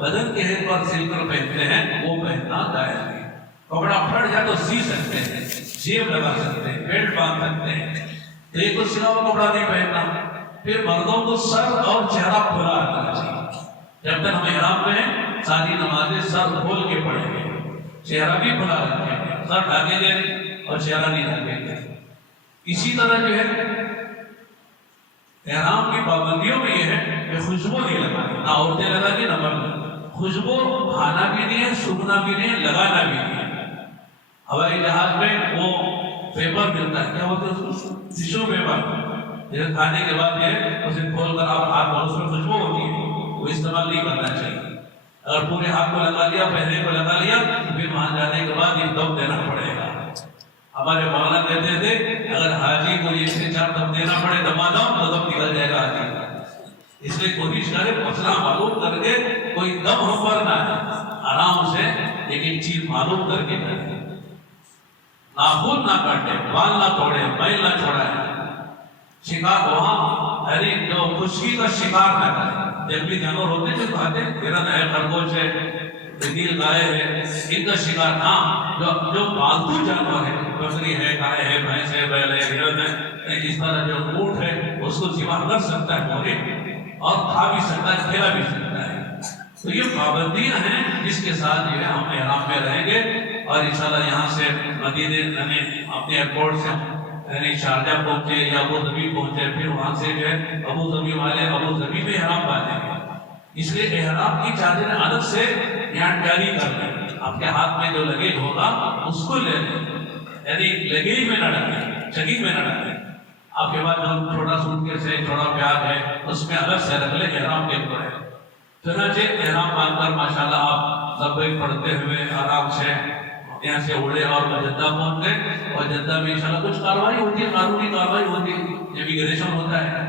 بدن کے حد پر سل کر پہنتے ہیں وہ پہننا جائز نہیں. کپڑا پھٹ جائے تو سی سکتے ہیں، جیب لگا سکتے ہیں، بیلٹ باندھ سکتے ہیں، تو ایک تو سلا ہوا کپڑا نہیں پہننا۔ پھر مردوں کو سر اور چہرہ کھلا رکھنا چاہیے۔ جب تک ہم احرام میں ہیں ساری نمازیں سر کھول کے پڑھیں گے، چہرہ بھی کھلا رکھیں گے، سر ڈھانکیں گے اور چہرہ نہیں ڈھانکیں گے۔ اسی طرح جو ہے احرام کی پابندیوں میں یہ ہے کہ خوشبو نہیں لگانی، نہ عورتیں لگا کے نہ مرد۔ خوشبو کھانا بھی نہیں ہے، سونگھنا بھی نہیں ہے، لگانا بھی نہیں ہے۔ ہوائی جہاز میں وہ پیپر ملتا ہے، کیا بولتے ہیں اس کو؟ ٹشو پیپر، جیسے کھانے کے بعد یہ اسے کھول کر آپ ہاتھ دھو، اس میں خوشبو ہوتی ہے، وہ استعمال نہیں کرنا چاہیے۔ اگر پورے ہاتھ کو لگا لیا، پہنے کو لگا لیا، پھر وہاں جانے کے بعد یہ دم دینا پڑے گا۔ ہمارے مولانا کہتے تھے اگر حاجی کو یہ سے 4 دم دینا پڑے دمادم تو دم نکل جائے گا حاجی کا۔ اس لیے کوشش کرے مسئلہ معلوم کر کے کوئی دم ہم پر نہ ہے، آرام سے ایک چیز معلوم کر کے کرے، ناخن نہ کاٹے، بال نہ توڑے، میل نہ چھوڑائے، شکار وہاں ہر ایک جو خشکی کا شکار نہ کرے۔ جنگلی جانور ہوتے ہیں جو کھاتے ہیں، ہرن ہے، خرگوش ہے، نیل گائے ہے، ان کا شکار نہ، جو پالتو جانور ہے، بکری ہے، گائے ہے، بھینس ہے، بیل ہے، ہرن ہے، اس طرح جو اونٹ ہے اس کو ذبح کر سکتا ہے مورے، اور کھا بھی سکتا ہے، کھلا بھی سکتا ہے۔ تو یہ پابندیاں ہیں جس کے ساتھ جو ہے ہم احرام میں رہیں گے، اور انشاءاللہ یہاں سے مدینے یعنی اپنے ایئرپورٹ سے یعنی شارجہ پہنچے یا ابو ظبی پہنچے، پھر وہاں سے جو ہے ابو ظبی والے ابو ظبی میں احرام باندھیں گے۔ اس لیے احرام کی چادر عادت سے یہاں کیری کر لیں، آپ کے ہاتھ میں جو لگیج ہوگا اس کو لے لیں، یعنی لگیج میں نہ ڈالیں، چگی میں نہ ڈالیں۔ آپ کے پاس جو چھوٹا سوٹ کیس ہے، چھوٹا بیگ ہے، اس میں الگ سے رکھ لیں، احرام کے اوپر ہے۔ چنانچہ احرام باندھ کر ماشاءاللہ آپ لبیک پڑھتے ہوئے آرام سے یہاں سے اڑے اور جدہ پہنچ گئے، اور جدہ میں انشاءاللہ کچھ کاروائی ہوتی ہے، قانونی کاروائی ہوتی ہے، امیگریشن ہوتا ہے،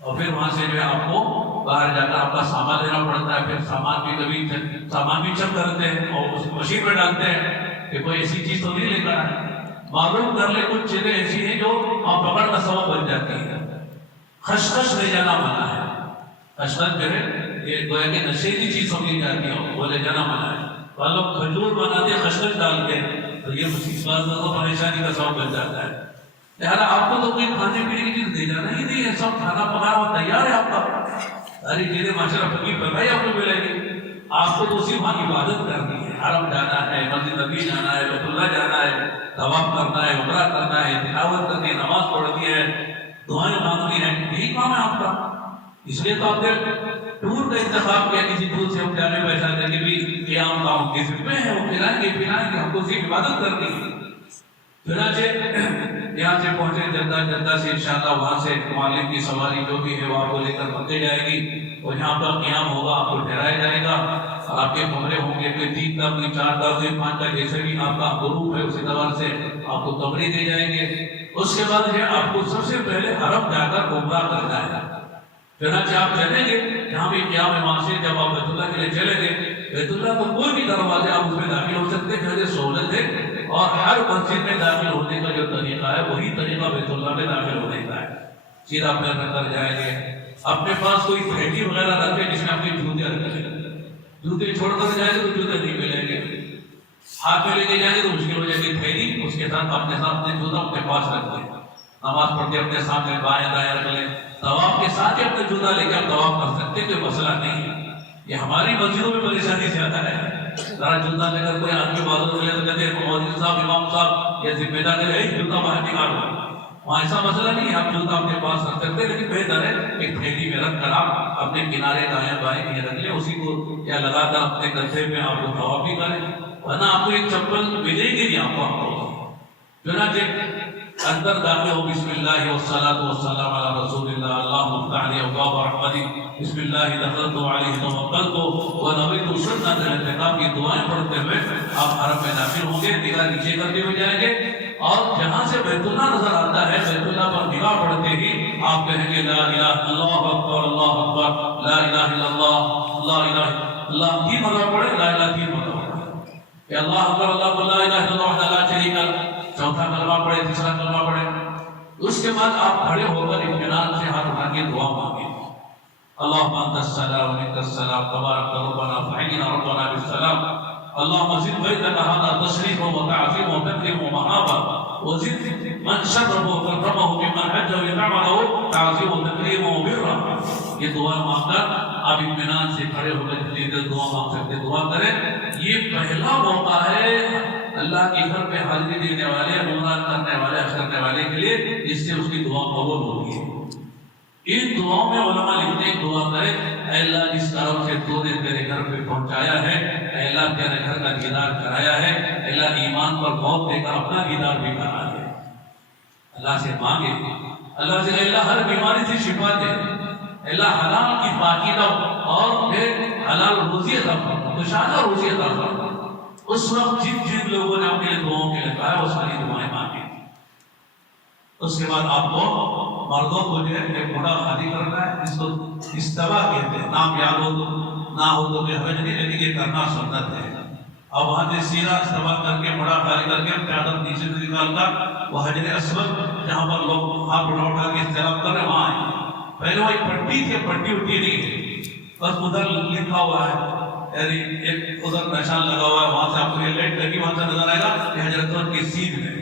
اور پھر وہاں سے جو ہے آپ کو باہر جا کر آپ کا سامان لینا پڑتا ہے۔ پھر سامان بھی کبھی چیک کرتے ہیں اور اس مشین میں ڈالتے ہیں کہ کوئی ایسی چیز تو نہیں لے کر آئے۔ معلوم کر لیں کچھ چیزیں ایسی ہیں جو آپ پکڑ کا سبب بن جاتی ہیں۔ خشخش لے جانا منع ہے، خشخش جو ہے یہ گویا کہ نشیلی چیز سمجھی جاتی ہے، وہ لے جانا منع ہے۔ لوگ کھجور بناتے خشخش ڈال کے، تو یہ پریشانی کا سبب بن جاتا ہے۔ لہٰذا آپ کو تو کوئی کھانے پینے کی چیز دے جانا ہی نہیں ہے، سب کھانا پکانا ہوا تیار ہے آپ کا، ساری چیزیں ماشاءاللہ فقیر پکائی آپ کو ملے گی۔ آپ کو تو صرف وہاں عبادت کرنی ہے، حرم جانا ہے، مسجد نبی جانا ہے، بیت اللہ جانا ہے، طواف کرنا ہے، عمرہ کرنا ہے، تلاوت کرنی ہے، نماز پڑھنی ہے، دعائیں مانگنی ہے، یہی کام ہے آپ کا۔ اس لیے تو آپ نے ٹور کا انتخاب کیا، کسی دور سے ہم جانے پیسہ دیں کہ بھی قیام کا ہم کس میں ہیں، وہ کھلائیں گے پلائیں گے، ہم کو صرف عبادت کرنی ہے۔ چنانچہ یہاں سے پہنچے جدہ، جدہ سے انشاءاللہ وہاں سے معلم کی سواری جو بھی ہے وہ آپ کو لے کر مکے جائے گی، اور یہاں پر قیام ہوگا، آپ کو ٹھہرایا جائے گا، اور آپ کے کمرے ہوں گے، کوئی 3 کا، کوئی 4 کا، کوئی 5 کا، جیسے بھی آپ کا گروپ ہے اس اعتبار سے آپ کو کمرے دے جائیں گے۔ اس کے بعد جو ہے آپ کو سب سے پہلے حرم جا کر عمرہ کرنا ہے۔ چنانچہ آپ چلیں گے جہاں بھی قیام ہے، وہاں سے جب آپ بیت اللہ کے لیے چلیں گے، بیت اللہ تو کوئی بھی دروازے آپ اس میں داخل ہو سکتے ہیں، جیسے سہولت ہے، اور ہر مسجد میں داخل ہونے کا جو طریقہ ہے وہی طریقہ بیت اللہ میں داخل ہونے کا ہے۔ سیدھا اپنے اندر جائیں گے، اپنے پاس کوئی تھیلی وغیرہ رکھے جس میں اپنے جوتے رکھیں، جوتے چھوڑ کر جائیں گے تو جوتے نہیں ملیں گے، ہاتھ میں لے کے جائیں گے تو مشکل ہو جائے گی تھیلی، اس کے ساتھ اپنے ساتھ اپنے جوتا اپنے پاس رکھ دیں، نماز پڑھتے اپنے سامنے بائیں دائیں رکھ لیں، طواف کے ساتھ ہی اپنا جوتا لے کے آپ طواف کر سکتے ہیں، کوئی مسئلہ نہیں ہے۔ یہ ہماری مسجدوں میں پریشانی زیادہ ہے، ذرا جوتا لے کر کوئی آدمی بازار میں تو کہتے ہیں مؤذن صاحب، امام صاحب یا ذمہ دار ہے جوتا باہر نکالو، وہاں ایسا مسئلہ نہیں ہے، آپ جوتا اپنے پاس رکھ سکتے ہیں، لیکن بہتر ہے ایک تھیلی میں رکھ کر آپ اپنے کنارے دائیں بائیں یہ رکھ لیں، اسی کو یا لگا کر اپنے کندھے میں آپ کو طواف بھی کریں، ورنہ آپ کو ایک چپل ملے گی نہیں آپ کو۔ چنانچہ اندر داخل ہو، بسم اللہ والصلاۃ والسلام علی رسول اللہ، اللہم افتح لی ابواب رحمتک، بسم اللہ دخلت علیہ توکلت ونویت سنت الاعتکاف کی دعائیں پڑھتے ہوئے آپ حرم میں داخل ہوں گے، نگاہ نیچے کرتے ہوئے جائیں گے، اور جہاں سے بیت اللہ نظر آتا ہے بیت اللہ پر نگاہ پڑھتے ہی آپ کہیں گے لا الہ اللہ اکبر، اللہ اکبر، لا الہ الا اللہ، لا الہ اللہ 3 مرتبہ پڑھیں، لا الہ 3 مرتبہ پڑھیں، کہ اللہ اکبر، اللہ اکبر، لا الہ الا اللہ وحدہ لا شریک لہ، چوتھا کلمہ پڑھے، تیسرا کلمہ پڑھے۔ اس کے بعد آپ کھڑے ہو کر اطمینان سے ہاتھ اٹھا کے دعا مانگیں، اللہم انت السلام و منک السلام تبارک ربنا فحینا ربنا بالسلام، اللهم زد بيتك هذا تشريفا وتعظيما وتكريما ومهابا وزد من شرفه وكرمه ممن حج ويتعمله تعظيما وتكريما وبرا. یہ دعا مانگ کر آپ اطمینان سے کھڑے ہو کر جتنی دیر دعا مانگ سکتے دعا کریں. یہ پہلا موقع ہے اللہ کے گھر پہ حاضری دینے والے عمرہ کرنے والے حج کرنے والے کے لیے جس سے اس کی دعا قبول ہوتی ہے. ان دعاؤں میں علماء لکھتے ہیں دعا کرے اے اللہ جس کاروں سے تو نے تیرے گھر پہ پہنچایا ہے، اے اللہ تیرے گھر کا دیدار کرایا ہے، اے اللہ ایمان پر موت دے کر اپنا دیدار بھی کرا دے. اللہ سے مانگے، اللہ سے اللہ ہر بیماری سے شفا دے، اللہ حلال کی پاکیزہ اور پھر حلال روزی عطا فرما، کشادہ روزی عطا فرما. اس وقت جن لوگوں نے اپنے دعاؤں کے لیے کہا وہ ساری دعائیں مانگیں. اس کے بعد آپ کو مردوں کو جو ہے ایک بڑا خالی کرنا ہے، اس کو استوا کہتے ہیں. نام یاد ہو تو نہ ہو تو کوئی حرج نہیں، لیکن یہ کرنا سنت ہے. اب وہاں سے سیدھا استوا کر کے بڑا خالی کر کے چادر نیچے سے نکال کر وہ حجر اسود جہاں پر لوگ ہاتھ اٹھا کے استلام کر رہے وہاں آئیں. پہلے وہ ایک پٹی تھی، پٹی اٹھی نہیں ہے، بس ادھر لکھا ہوا ہے، یعنی ایک ادھر نشان لگا ہوا ہے، وہاں سے آپ کو یہ لائٹ لگی وہاں سے نظر آئے گا کہ حجر اسود کی سیدھ میں.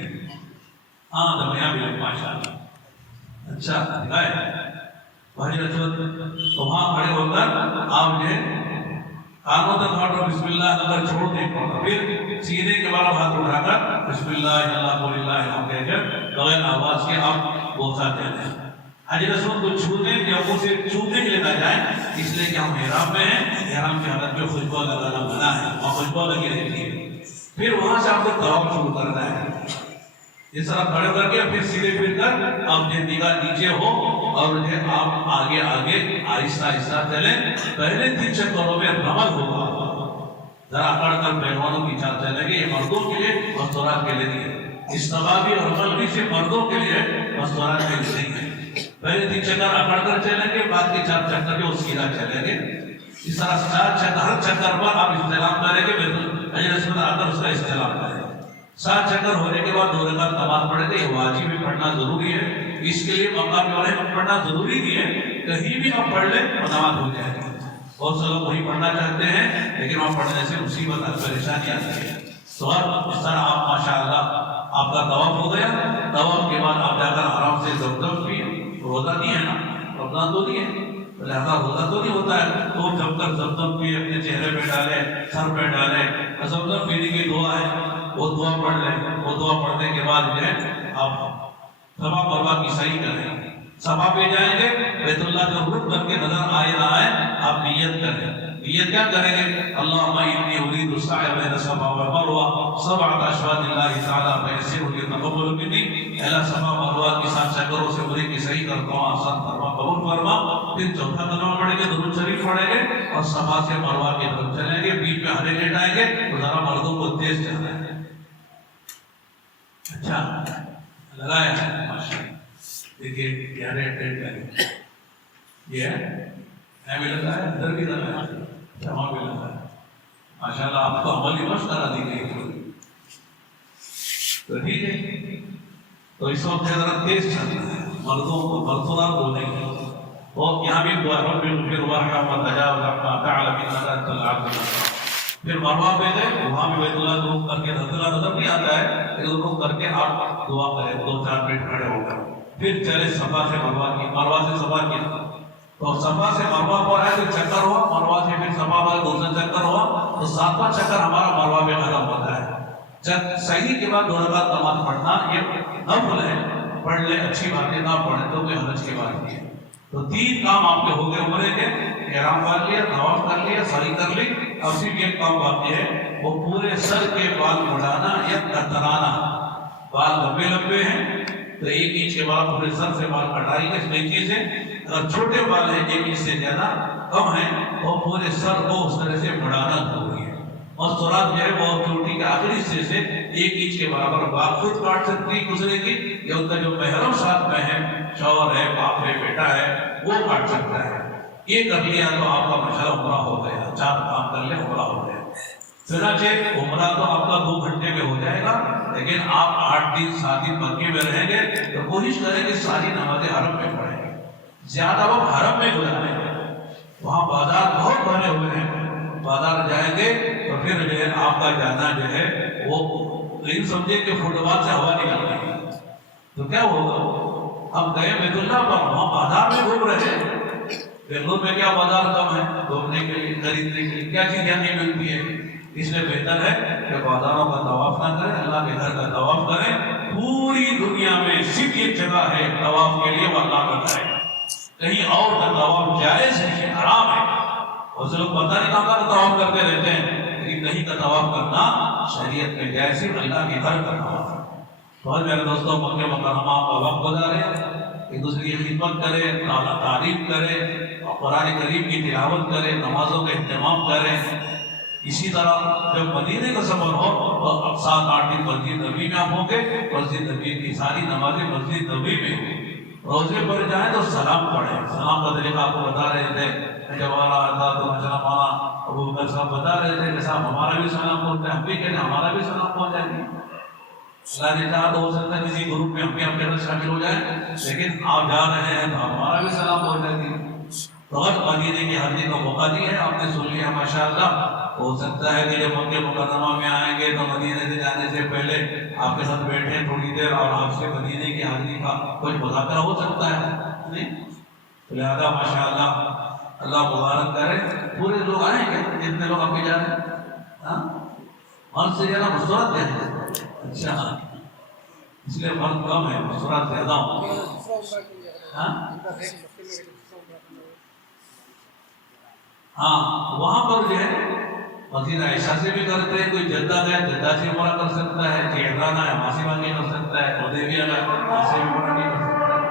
ہاں دمیا بھی لگ ماشاء اللہ اچھا دکھائے حجر اسود. تو وہاں کھڑے ہو کر آپ جو کانوں تک ہاتھ بسم اللہ نظر چھوڑ دیں، پھر سینے کے بعد ہاتھ اٹھا کر بسم اللہ اللہ للہ ہم کہہ کر بغیر آواز کے آپ بوسا دیتے ہیں. حجر اسود کو چھونے یا منہ سے چھونے کے لیے نہ جائیں، اس لیے کہ ہم احرام میں ہیں، احرام کی حالت میں خوشبو لگانا منع ہے، وہاں خوشبو لگی رہتی ہے. پھر وہاں سے آپ کو طواف شروع کرنا ہے. اس طرح کھڑے کر کے پھر سیدھے پھر کر آپ جو نگاہ نیچے ہو اور جو آپ آگے آگے آہستہ آہستہ چلیں. پہلے 3 چکروں میں رمل ہوگا، ذرا اکڑ کر پہلوانوں کی چال چلیں گے. یہ مردوں کے لیے مستورات کے لیے نہیں ہے. استوا بھی اور رمل بھی صرف مردوں کے لیے مستورات کے لیے نہیں ہے. پہلے 3 چکر اکڑ کر چلیں گے، بعد کے 4 چکر جو سیدھا چلیں گے. اس طرح 4 چکر، ہر چکر پر آپ استلام کریں گے، حجر اسود آ کر اس کا استلام کریں گے. 7 چکر ہونے کے بعد 2 رکعت نماز پڑھیں گے. یہ واجب بھی پڑھنا ضروری ہے. اس کے لیے مقام ابراہیم پڑھنا ضروری نہیں ہے، کہیں بھی آپ پڑھ لیں اور نماز ہو جائے گی. بہت سے لوگ وہی پڑھنا چاہتے ہیں لیکن وہاں پڑھنے سے مصیبت اور پریشانی آتی ہے. تو اس طرح آپ ماشاءاللہ آپ کا طواف ہو گیا. طواف کے بعد آپ جا کر آرام سے زمزم پیے. روزہ نہیں ہے نا، رمضان تو نہیں ہے، لہذا روزہ تو نہیں ہوتا ہے. تو جب تک زمزم پیے اپنے چہرے پہ ڈالے، سر پہ ڈالے، زمزم پینے کی دعا ہے وہ دعا پڑھ لیں. وہ دعا پڑھنے کے بعد جو ہے آپ صفا مروا کی سعی کریں. صفا پہ جائیں گے، بیت اللہ کا رخ کر کے نظر آئے نہ آئے آپ نیت کریں. نیت کیا کریں گے؟ اللہم انی ارید السعی بین الصفا والمروہ 7 اشواط اللہ تعالی فیسر لی تقبل منی. اللہ صفا مروہ کی 7 چکروں سے عمرے کی صحیح کرتا ہوں، آسان فرما، قبول فرما. پھر چوتھا کلمہ پڑھیں گے، درود شریف پڑھیں گے اور صفا سے مروہ کی طرف چلیں گے. بیچ میں ہرے لیٹ آئیں گے تو ذرا مردوں کو تیز چلنا ہے. اچھا لگایا ہے ماشاءاللہ. دیکھیے یہ ہرے ٹریڈ کریں، یہ ہے بھی لگا ہے، ادھر بھی لگا ہے، جمع بھی لگا ہے. ماشاءاللہ آپ کو عملی مشق کرا دی گئی. تو ٹھیک ہے، تو اس وقت ذرا تیز چلنا ہے، مردوں کو مردوں بولیں گے. اور یہاں بھی دعا رب اغفر وارحم وتجاوز عما تعلم انك انت العزیز الحکیم. پھر مروہ پہ گئے، وہاں بھی بیت اللہ رخ کر کے نظر نہیں آتا ہے لیکن رخ کر کے آپ دعا کریں. 2-4 منٹ کھڑے ہو کر پھر چلے صفا سے مروہ کی، مروہ سے صفا کی. تو صفا سے مروہ پر ہے تو چکر ہوا، مروہ سے پھر صفا پر دوسرا چکر ہوا، تو 7واں چکر ہمارا مروہ پہ ختم ہوتا ہے. صحیح کے بعد 2 رکعت نماز پڑھنا یہ نفل ہے، پڑھ لیں اچھی بات ہے، نہ پڑھیں تو کوئی حرج کی بات نہیں ہے. تو 3 کام آپ کے ہو گئے عمرے کے. احرام کر لیا، طواف کر لیا، سعی کر لی. اور صرف ایک کام باقی ہے، وہ پورے سر کے بال مڑانا یا کترانا. بال لمبے لمبے ہیں تو 1 انچ کے بعد پورے سر سے بال کٹائی گے. اس طریقے سے اگر چھوٹے بال ہیں 1 انچ سے زیادہ کم ہیں وہ پورے سر کو اس طرح سے مڑانا ضروری ہے. اور سورات جو ہے وہ چوٹی کے آخری حصے سے 1 انچ کے برابر بال خود کاٹ سکتی گزرے گی، یا ان کا جو محرم ساتھ میں ہے، شوہر ہے، باپ ہے، بیٹا ہے، وہ کاٹ سکتا ہے. یہ کر لیا تو آپ کا مشورہ عمرہ ہو گیا. 4 کام کر لے عمرہ ہو گیا. چنانچہ عمرہ تو آپ کا 2 گھنٹے میں ہو جائے گا، لیکن آپ 8 دن 7 دن مکے میں رہیں گے تو کوشش کریں کہ ساری نمازیں حرم میں پڑھیں گے. زیادہ وقت حرم میں گزاریں گے. وہاں بازار بہت بھرے ہوئے ہیں، بازار جائیں گے تو پھر جو ہے آپ کا جانا جو ہے وہ لیکن سمجھے کہ فٹ بال سے ہوا نکل رہی ہے تو کیا ہوگا؟ ہم گئے بیت اللہ پر، وہاں بازار میں گھوم رہے ہیں، بنگلور میں کیا بازار کم ہے گھومنے کے لیے، خریدنے کے لیے کیا چیزیں نہیں ملتی ہے؟ اس لیے بہتر ہے کہ بازاروں کا طواف نہ کریں، اللہ کے گھر کا طواف کریں۔ پوری دنیا میں صرف ایک جگہ ہے طواف کے لیے، وہ اللہ کا گھر ہے، کہیں اور کا طواف جائز نہیں، حرام ہے۔ اور سے لوگ پتہ نہیں کہاں کا طواف کرتے رہتے ہیں، لیکن کہیں کا طواف کرنا شریعت میں جائز، صرف اللہ کے گھر کا طواف ہے۔ بہت میرے دوستوں، مکہ مکرمہ کا وقت گزارے، ایک دوسرے کی خدمت کرے، تعریف کرے، اور قرآن کریم کی تلاوت کرے، نمازوں کا اہتمام کریں۔ اسی طرح جب مدینے کا سفر ہو تو 7-8 دن مسجد نبوی میں آپ ہوں گے، مسجد نبوی کی ساری نمازیں مسجد نبوی میں ہوں گی۔ روزے پر جائیں تو سلام پڑھیں، سلام کا طریقہ آپ کو بتا رہے تھے، جب آ رہا تھا تو سلام آنا، ابو بکر صاحب بتا رہے تھے کہ صاحب ہمارا بھی سلام پہنچتا ہے، ہم بھی کہتے ہیں ہمارا بھی سلام پہنچ جائے گی۔ اللہ نے چاہا تو ہو سکتا ہے کسی گروپ میں ہم بھی آپ کے ساتھ شامل ہو جائیں، لیکن آپ جا رہے ہیں تو ہمارا بھی سلام پہنچ جائے گی۔ بہت مدینے کی حاضری کا موقع دی ہے، آپ نے سن لیا ماشاءاللہ۔ ہو سکتا ہے کہ جب مکہ مکرمہ میں آئیں گے تو مدینے سے جانے سے پہلے آپ کے ساتھ بیٹھیں تھوڑی دیر اور آپ سے مدینے کی حاضری کا کچھ مذاکرہ ہو سکتا ہے، نہیں؟ لہٰذا ماشاءاللہ اللہ مبارک کرے۔ پورے لوگ آئیں گے جتنے لوگ آپ کے جا رہے ہیں، ہاں مرد سے زیادہ مستورات ہے، اچھا اس لیے مرد کم ہے، مستورات زیادہ ہوں گے، ہاں وہاں پر جو ہے مسجد عائشہ سے بھی کرتے ہیں، کوئی جدہ گئے جدہ سے عمرہ کر سکتا ہے، جعرانہ ہے وہاں سے بھی کر سکتا ہے، حدیبیہ گئے وہاں سے بھی عمرہ نہیں کر سکتا ہے۔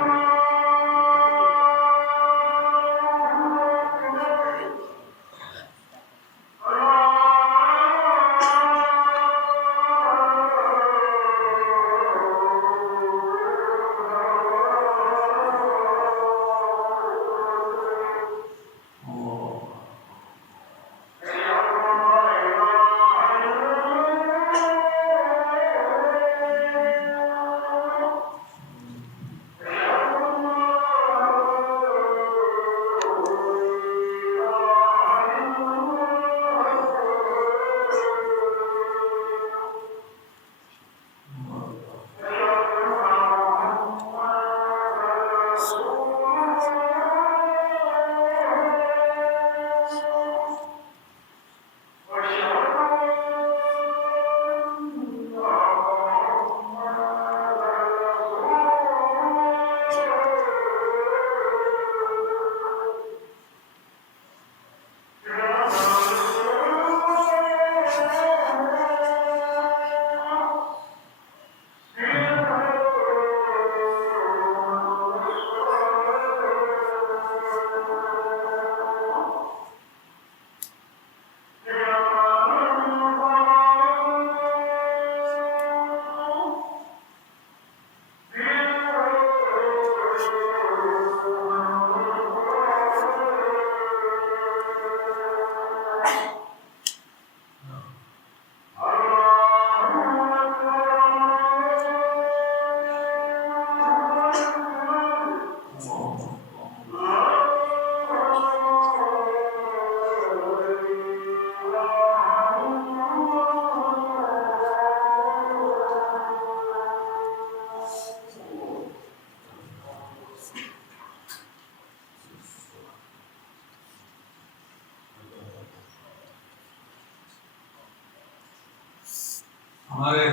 ہمارے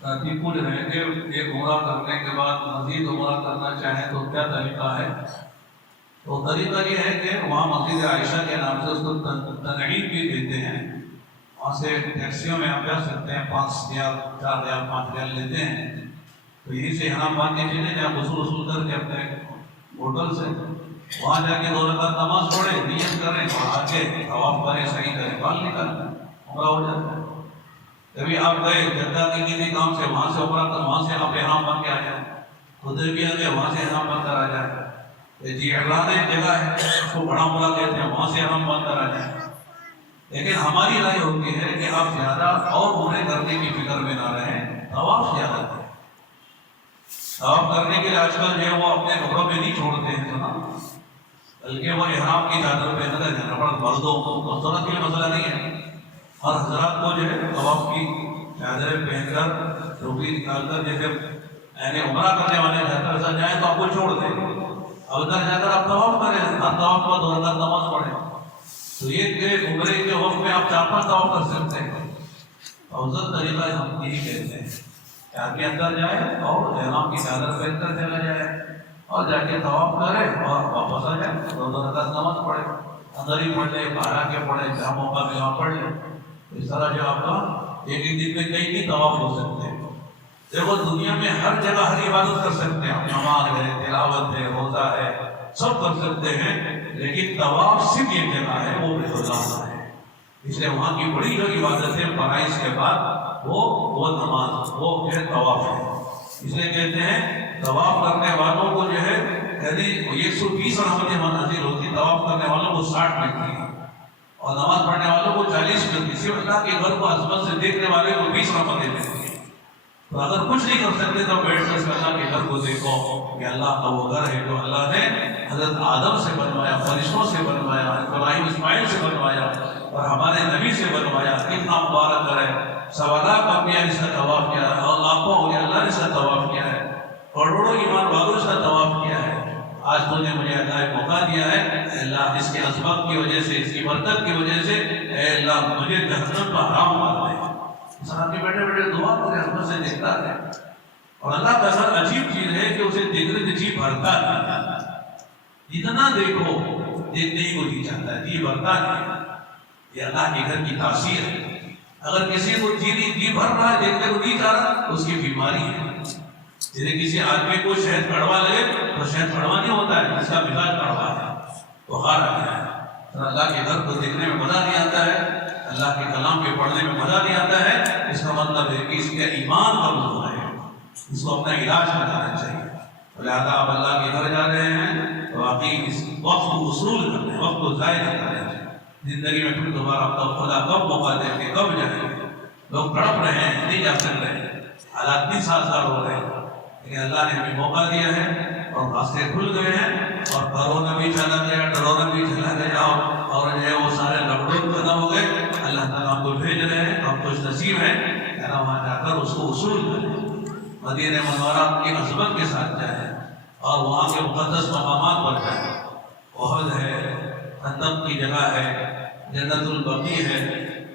ساتھی پوچھ رہے ہیں کہ ایک عمرہ کرنے کے بعد مزید عمرہ کرنا چاہیں تو کیا طریقہ ہے؟ تو طریقہ یہ ہے کہ وہاں مسجد عائشہ کے نام سے اس کو تنعیم بھی دیتے ہیں، وہاں سے ٹیکسیوں میں آپ جا سکتے ہیں، 5 ریال 4 ریال 5 ریال لیتے ہیں، تو یہیں سے احرام باندھ کے چلے جائیں، وصول کر کے اپنے ہوٹل سے وہاں جا کے 2 رکعت نماز پڑھیں، نیت کریں اور آ کے طواف کریں، صحیح کریں، بال نکالیں، عمرہ ہو جاتا ہے۔ کبھی آپ گئے جدہ کے کسی کام سے، وہاں سے عمرہ کر، وہاں سے آپ احرام بن کے آ جائیں، حدیبیہ گئے وہاں سے احرام بن کر آ جائیں، جعرانہ ایک جگہ ہے اس کو بڑا عمرہ کہتے ہیں، وہاں سے احرام بن کر آ جائیں۔ لیکن ہماری رائے ہوتی ہے کہ آپ زیادہ اور عمرے کرنے کی فکر میں نہ رہیں، طواف زیادہ کریں۔ طواف کرنے کے لیے آج کل جو ہے وہ اپنے کپڑوں پہ نہیں چھوڑتے ہیں نا، بلکہ وہ احرام کی چادر پہ نہ رہنا پڑتا، مردوں کو مستورات کے لیے مسئلہ نہیں ہے، اور حضرات کو جو ہے طواف کی چادریں پہن کر ٹوپی نکال کر جیسے یعنی عمرہ کرنے والے گھر پر سر جائیں تو آپ کو چھوڑ دیں، اب ادھر جا کر آپ طواف کریں، ہر طواف کا 2 رکعت نماز پڑھیں، تو یہ کہ عمرے کے وقت میں آپ 4-5 طواف کر سکتے ہیں۔ افضل طریقہ ہم یہی کہتے ہیں کہ آپ کے اندر جائے اور احرام کی چادر پہن کر چلا جائے اور جا کے طواف کرے اور واپس آ جائے، 2 رکعت نماز پڑھے، اندر ہی پڑھ لے، باہر آ کے پڑھے، جہاں موقع میں وہاں پڑھ لے۔ اس طرح جو آپ کا ایک ہی دن میں کئی بھی طواف ہو سکتے ہیں۔ دیکھو دنیا میں ہر جگہ ہر عبادت کر سکتے ہیں، نماز ہے، تلاوت ہے، روزہ ہے، سب کر سکتے ہیں، لیکن طواف صرف ایک جگہ ہے، وہ بیت اللہ ہے۔ اس لیے وہاں کی بڑی جو عبادت ہے فرائض کے بعد وہ نماز، وہ پھر طواف ہے۔ اس لیے کہتے ہیں طواف کرنے والوں کو جو ہے یعنی 120 رحمتیں نازل ہوتی، طواف کرنے والوں کو 60 ملتی ہے اور نماز پڑھنے والوں کو 40 ملتی، صرف اللہ کے گھر کو عظمت سے دیکھنے والے کو 20 رحمتیں ملتی ہیں۔ تو اگر کچھ نہیں کر سکتے تو بیٹھ کر اللہ کے گھر کو دیکھو کہ اللہ کا وہ گھر ہے جو اللہ نے حضرت آدم سے بنوایا، فرشتوں سے بنوایا، ابراہیم اسماعیل سے بنوایا اور ہمارے نبی سے بنوایا، کتنا مبارک گھر ہے۔ 1.25 انبیاء نے اس کا طواف کیا ہے اور لاکھوں اولیاء اللہ نے اس کا طواف کیا ہے، کروڑوں ایمان والوں نے اس کا طواف کیا ہے۔ آج تو نے مجھے اللہ ایک موقع دیا ہے، اے اللہ اس کے عظمت کی وجہ سے، اس کی برکت کی وجہ سے اے اللہ مجھے جہنم کا حرام کر دے۔ انسان کے بیٹھے بیٹھے دعا کرے، عظمت سے دیکھتا ہے، اور اللہ کا اثر عجیب چیز ہے کہ اسے دیکھنے سے جی بھرتا ہے، جتنا دیکھو دیکھنے ہی کو جی چاہتا ہے، جی بھرتا ہے۔ یہ اللہ کے گھر کی تاثیر ہے۔ اگر کسی کو جی بھر رہا ہے، دیکھنے کو نہیں چاہ رہا، اس کی بیماری ہے۔ جیسے کسی آدمی کو شہد کڑوا لگے تو شہد کڑوا نہیں ہوتا ہے، اس کا مزاج کڑوا ہے، بخار آ گیا ہے۔ تو اللہ کے گھر کو دیکھنے میں مزہ نہیں آتا ہے، اللہ کے کلام کے پڑھنے میں مزہ نہیں آتا ہے، اس کا مطلب ہے کہ اس کا ایمان کمزور ہے، اس کو اپنا علاج کرانا چاہیے۔ لہٰذا آپ اللہ کے گھر جا رہے ہیں تو واقعی اس وقت کو وصول کریں، وقت کو ضائع نہ کریں۔ زندگی میں پھر دوبارہ خدا کب موقع دیں گے، کب جائیں گے؟ لوگ تڑپ رہے ہیں، نہیں جا سک رہے ہیں، حالات بھی سال ہو رہے ہیں، لیکن اللہ نے ہمیں موقع دیا ہے اور راستے کھل گئے ہیں اور کرونا بھی چلا گیا، ڈرونا بھی چلا گیا اور جو ہے وہ سارے لاک ڈاؤن ختم ہو گئے۔ اللہ تعالیٰ ہم کو بھیج رہے ہیں، ہم خوش نصیب ہیں کہ ہم وہاں جا کر اس کو وصول کریں، مدینہ منورہ کی عظمت کے ساتھ جائیں اور وہاں کے مقدس مقامات پر جائیں۔ احد ہے، خندق کی جگہ ہے، جنت البقیع ہے،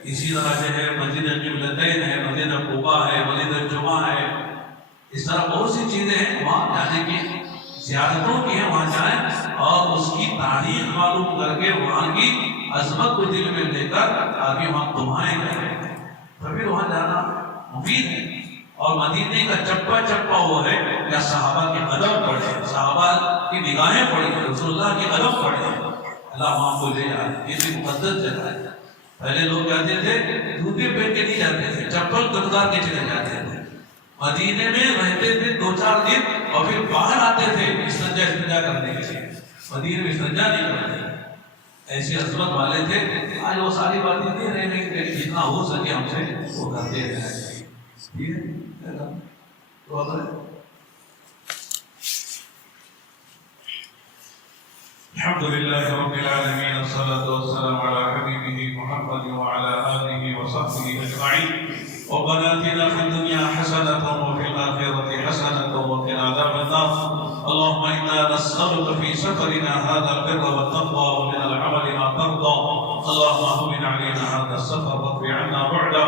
اسی طرح جو ہے مسجد قبلتین ہے، مسجد قباء ہے، مسجد الجمعہ ہے، اس طرح بہت سی چیزیں ہیں وہاں جانے کی، زیارتوں کی ہیں، وہاں جائیں اور اس کی تاریخ معلوم کر کے وہاں کی عظمت کو دل میں لے کر آگے وہاں دعائیں کریں، پھر وہاں جانا مفید ہے۔ اور مدینے کا چپا چپا وہ ہے یا صحابہ کے قدم پڑھے، صحابہ کی نگاہیں پڑھیں، رسول اللہ کے قدم پڑھیں، اللہ وہاں کو لے جائے، یہ بھی مقدس جگہ ہے۔ پہلے لوگ جاتے تھے جوتے پہن کے نہیں جاتے تھے، چپل کتار کے چلے جاتے تھے، مدینے میں رہتے تھے 2-4 دن اور پھر باہر آتے تھے استنجا کرنے کے لیے، مدینے میں استنجا نہیں کرتے، ایسی عظمت والے تھے۔ آج وہ ساری باتیں نہیں رہنے کے لیے، جتنا ہو سکے ہم سے وہ کرتے رہنا چاہیے، ٹھیک ہے؟ الحمد لله رب العالمين، والصلاة والسلام على حبيبه محمد وعلى آله وصحبه أجمعين. ربنا آتنا في الدنيا حسنة وفي الآخرة حسنة وقنا عذاب النار. اللهم إنا نسألك في سفرنا هذا البر والتقوى ومن العمل ما ترضى. اللهم هون علينا هذا السفر واطوِ عنا بعده.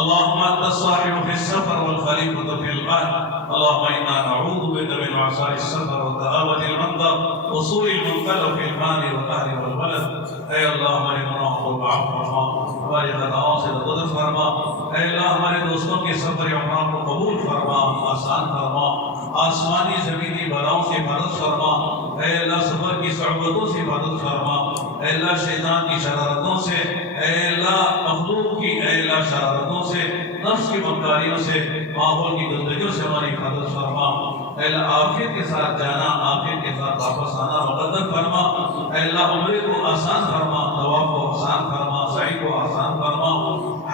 اللهم أنت الصاحب في السفر والخليفة في الأهل. اللهم إنا نعوذ بك من وعثاء السفر وكآبة المنظر وسوء المنقلب في المال والأهل والولد. اے اللہ ہمارے گناہوں کو معاف فرما، ہماری خطاؤں سے درگزر فرما۔ اے اللہ ہمارے دوستوں کے سفر عمرہ کو قبول فرما، آسان فرما، آسمانی زمینی بلاؤں سے حفاظت فرما۔ اے اللہ سفر کی صعوبتوں سے حفاظت فرما۔ اے اللہ شیطان کی شرارتوں سے، اے اللہ مخلوق کی اے اللہ شرارتوں سے، نفس کی مکاریوں سے، ماحول کی گندگیوں سے ہماری حفاظت فرما۔ اے اللہ عافیت کے ساتھ جانا، عافیت کے ساتھ واپس آنا مقدر فرما۔ اے اللہ عمرے کو آسان فرما، طواف کو آسان فرما، سعی کو آسان فرما،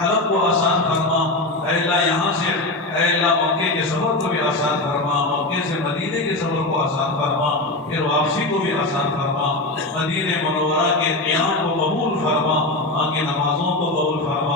حلق کو آسان فرما۔ اے اللہ یہاں سے اے اللہ مکے کے سفر کو بھی آسان فرما، مکے سے مدینے کے سفر کو آسان فرما، پھر واپسی کو بھی آسان فرما۔ مدینہ منورہ کے قیام کو قبول فرما، وہاں کی نمازوں کو قبول فرما،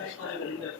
الحمدللہ.